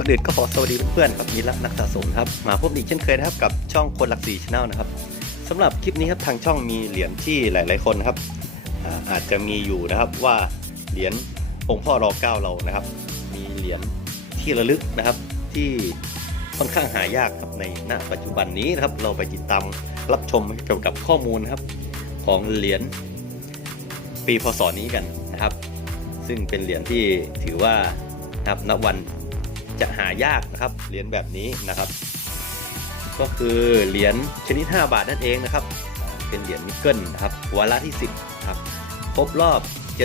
อนอื่นก็ขอสวัสดีเพื่อนๆครับมีรักนักสะสมครับมาพบอีกเช่นเคยนะครับกับช่องคนหลักสี่ชาแนลนะครับสำหรับคลิปนี้ครับทางช่องมีเหรียญที่หลาย ๆคนครับอาอาจจะมีอยู่นะครับว่าเหรียญองค์พ่อรอเก้าเรานะครับ มีเหรียญที่ระลึกนะครับที่ค่อนข้างหายากครับในณปัจจุบันนี้นะครับเราไปติดตามรับชมเกี่ยวกับข้อมูลครับของเหรียญปีพศนี้กันนะครับ ซึ่งเป็นเหรียญที่ถือว่านะครับณวัน จะหายากนะครับเหรียญแบบนี้นะครับ ก็คือเหรียญชนิด 5 บาทนั่นเองนะครับ เป็นเหรียญนิกเกิลนะครับวาระที่ 10ครับครบรอบ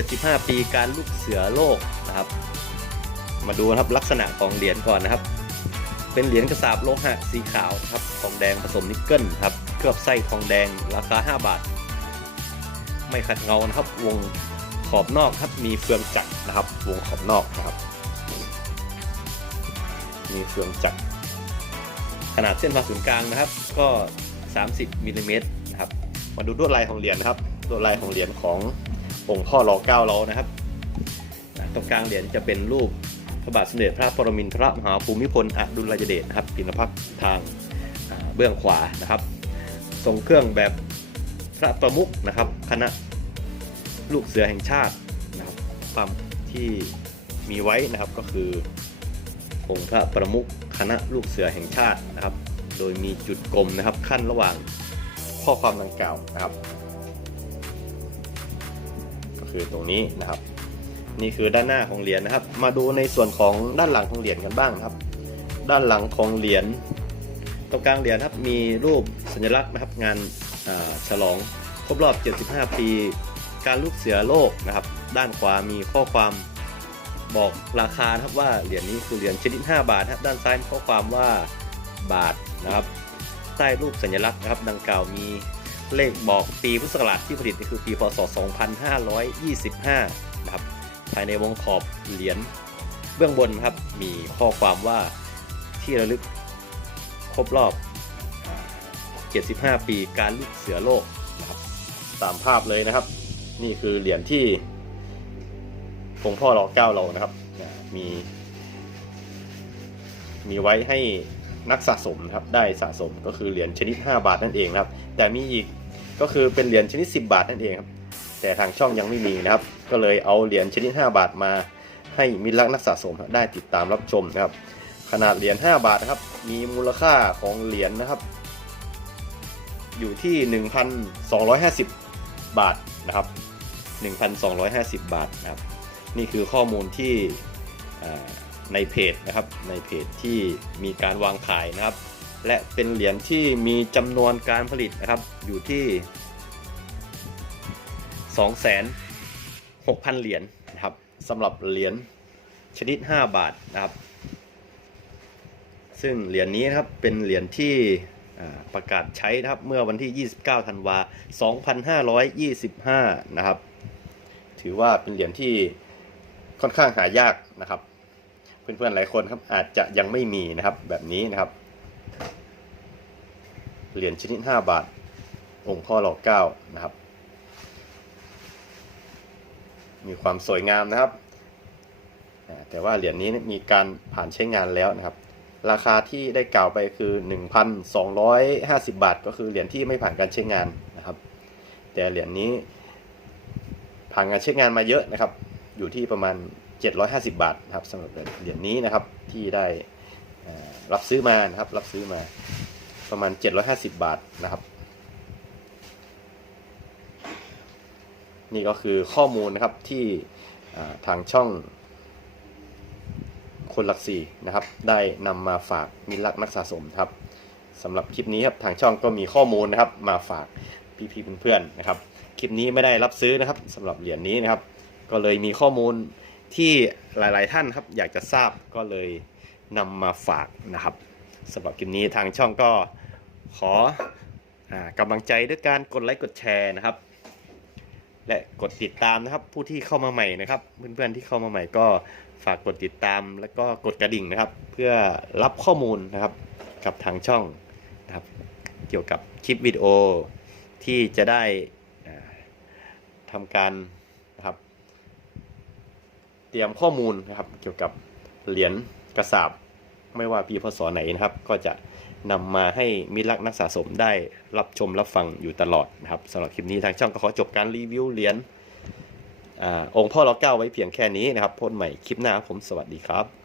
75 ปีการลูกเสือโลกนะครับ มาดูนะครับลักษณะของเหรียญก่อนนะครับ เป็นเหรียญกระสาบโลหะสีขาวนะครับทองแดงผสมนิกเกิลครับเคลือบไส้ทองแดงราคา 5 บาท ไม่ขัดเงานะครับวงขอบนอกครับมีเฟืองจักรนะครับ วงขอบนอกนะครับ มีเฟืองจักรขนาดเส้นผ่าศูนย์กลางนะครับ ก็ 30มิลลิเมตรนะครับ มาดูลวดลายของเหรียญนะครับลวดลายของเหรียญขององค์พ่อรอเก้าเรานะครับ ตรงกลางเหรียญจะเป็นรูปพระบาทสมเด็จพระปรมินทรมหาภูมิพลอดุลยเดชนะครับพินพักษ์ทางาเบื้องขวานะครับทรงเครื่องแบบพระประมุขนะครับ คณะลูกเสือแห่งชาตินะครับความที่มีไว้นะครับก็คือ องค์พระประมุขคณะลูกเสือแห่งชาตินะครับ โดยมีจุดกลมนะครับขั้นระหว่างข้อความดังกล่าวนะครับ ก็คือตรงนี้นะครับ นี่คือด้านหน้าของเหรียญนะครับ มาดูในส่วนของด้านหลังของเหรียญกันบ้างครับ ด้านหลังของเหรียญตรงกลางเหรียญครับมีรูปสัญลักษณ์นะครับงานฉลองครบรอบ 75 ปี การลูกเสือโลกนะครับ ด้านขวามีข้อความ บอกราคานะครับว่าเหรียญนี้คือเหรียญชนิด 5 บาทครับด้านซ้ายมีข้อความว่าบาทนะครับใต้รูปสัญลักษณ์นะครับดังกล่าวมีเลขบอกปีพุทธศักราชที่ผลิตนี่คือปีพศ 2525 นะครับ ภายในวงขอบเหรียญเบื้องบนครับมีข้อความว่าที่ระลึกครบรอบ 75 ปีการลูกเสือโลกนะครับตามภาพเลยนะครับ นี่คือเหรียญที่ องค์พ่อรอเก้าเรานะครับมี มีไว้ให้นักสะสมนะครับได้สะสมก็คือเหรียญชนิด 5 บาทนั่นเองครับ แต่มีอีกก็คือเป็นเหรียญชนิด 10 บาทนั่นเองครับแต่ทางช่องยังไม่มีนะครับ ก็เลยเอาเหรียญชนิด 5 บาทมา ให้มิตรรักนักสะสมได้ติดตามรับชมนะครับ ขนาดเหรียญ5บาทนะครับ มีมูลค่าของเหรียญนะครับ อยู่ที่ 1,250 บาทนะครับ 1,250 บาทนะครับ นี่คือข้อมูลที่ในเพจนะครับในเพจที่มีการวางขายนะครับ และเป็นเหรียญที่มีจำนวนการผลิตนะครับอยู่ที่ 2 6 0 0 0เหรียญนะครับสำหรับเหรียญชนิด 5 บาทนะครับ ซึ่งเหรียญนี้นะครับเป็นเหรียญที่ประกาศใช้นะครับเมื่อวันที่ 29 ธันวา 2525 นะครับ ถือว่าเป็นเหรียญที่ ค่อนข้างหายากนะครับ เพื่อนๆหลายคนครับอาจจะยังไม่มีนะครับแบบนี้นะครับ เหรียญชนิด 5 บาท องค์พ่อหลอกเก้านะครับ มีความสวยงามนะครับ แต่ว่าเหรียญนี้มีการผ่านใช้งานแล้วนะครับ ราคาที่ได้กล่าวไปคือ 1,250 บาท ก็คือเหรียญที่ไม่ผ่านการใช้งานนะครับ แต่เหรียญนี้ผ่านการใช้งานมาเยอะนะครับ อยู่ที่ประมาณ 750 บาทนะครับสำหรับเหรียญนี้นะครับที่ได้รับซื้อมานะครับรับซื้อมาประมาณ 750 บาทนะครับ นี่ก็คือข้อมูลนะครับที่ทางช่องคนหลักสี่นะครับ ได้นำมาฝากมิตรรักนักสะสมครับสำหรับคลิปนี้ครับทางช่องก็มีข้อมูลนะครับ มาฝากพี่ๆเพื่อนๆนะครับ คลิปนี้ไม่ได้รับซื้อนะครับสำหรับเหรียญนี้นะครับ ก็เลยมีข้อมูลที่หลาย ๆ ท่านครับ อยากจะทราบก็เลยนำมาฝากนะครับสำหรับคลิปนี้ทางช่องก็ขออกำลังใจด้วยการกดไลค์กดแชร์นะครับ และกดติดตามนะครับ ผู้ที่เข้ามาใหม่นะครับ เพื่อน ๆ ที่เข้ามาใหม่ก็ฝากกดติดตาม แล้วก็กดกระดิ่งนะครับ เพื่อรับข้อมูลนะครับกับทางช่องนะครับ เกี่ยวกับคลิปวิดีโอที่จะได้ทำการ เตรียมข้อมูลนะครับเกี่ยวกับเหรียญกระสาบไม่ว่าปีพศไหนนะครับ ก็จะนำมาให้มิตรรักนักสะสมได้รับชมรับฟังอยู่ตลอดนะครับสำหรับคลิปนี้ทางช่องก็ขอจบการรีวิวเหรียญอองค์พ่อรอเก้าไว้เพียงแค่นี้นะครับพบกันใหม่คลิปหน้าผมสวัสดีครับ